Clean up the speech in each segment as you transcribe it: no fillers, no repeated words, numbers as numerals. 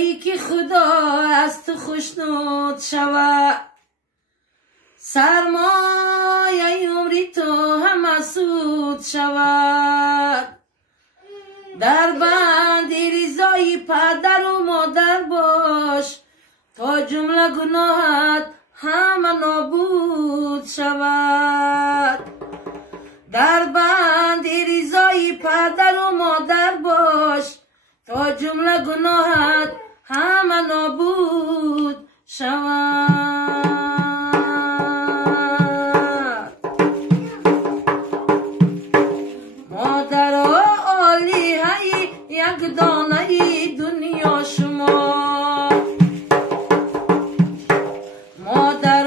ای که خدا از تو خوشنود شود، سرمایه عمری تو هم مسعود شود. در بند رضای پدر و مادر باش تا جمله گناهت همه نابود شود. در بند رضای پدر و مادر باش تا جمله گناهت همه نابود شود. مادر عالی های یک دانه دنیا شما، مادر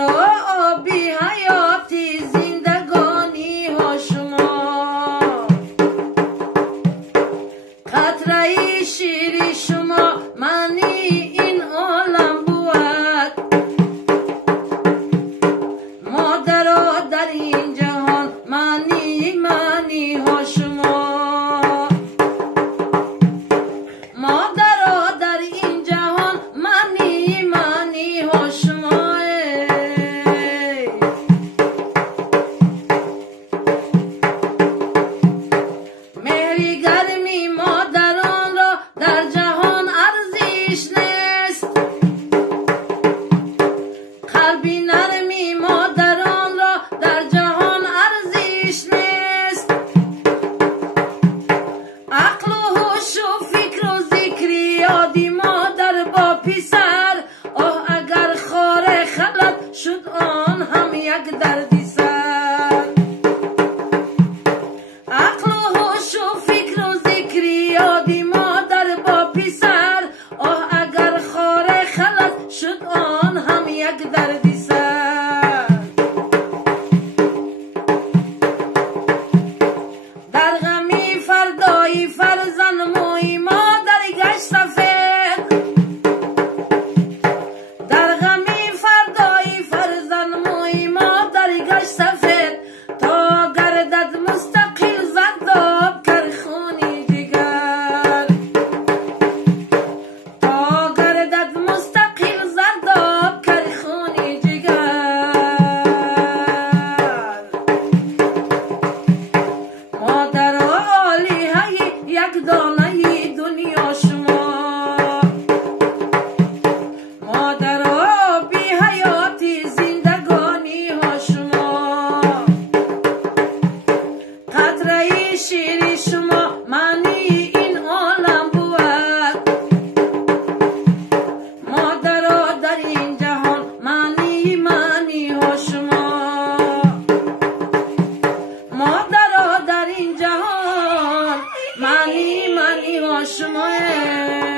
آبی حیاتی زندگانی ها شما، قطره شیر شما معنی این عالم بود. مادر در این جهان معنی ها شما، مادر در این جهان معنی ها شما. مهری گرمی مادران را در جهان ارزش نیست، قلبی نرمی مادران را در جهان ارزش نیست. عقل و هوش و فکر و ذکر یادی مادر با پسر، آه اگر خار خلط شد آن هم یک دردی سر. عقل و هوش و فکر و ذکر یادی مادر با پسر، آه اگر خار خلط شد آن هم یک دردی سر. در غمی فردایی فرزند موی مادر گشت سفید، در غمی فردایی فرزند موی مادر گشت سفید، تا گردد مستقل زرداب کر خونی جگر، تا گردد مستقل زرداب کر خونی جگر. مادر عالی های یک دانه دنیا شما، مادر آبی حیاتی زندگانی ها شما، قطره شیر شما معنی این عالم بود. مادر در این جهان معنی ها شما، مادر در این جهان معنی ها شما.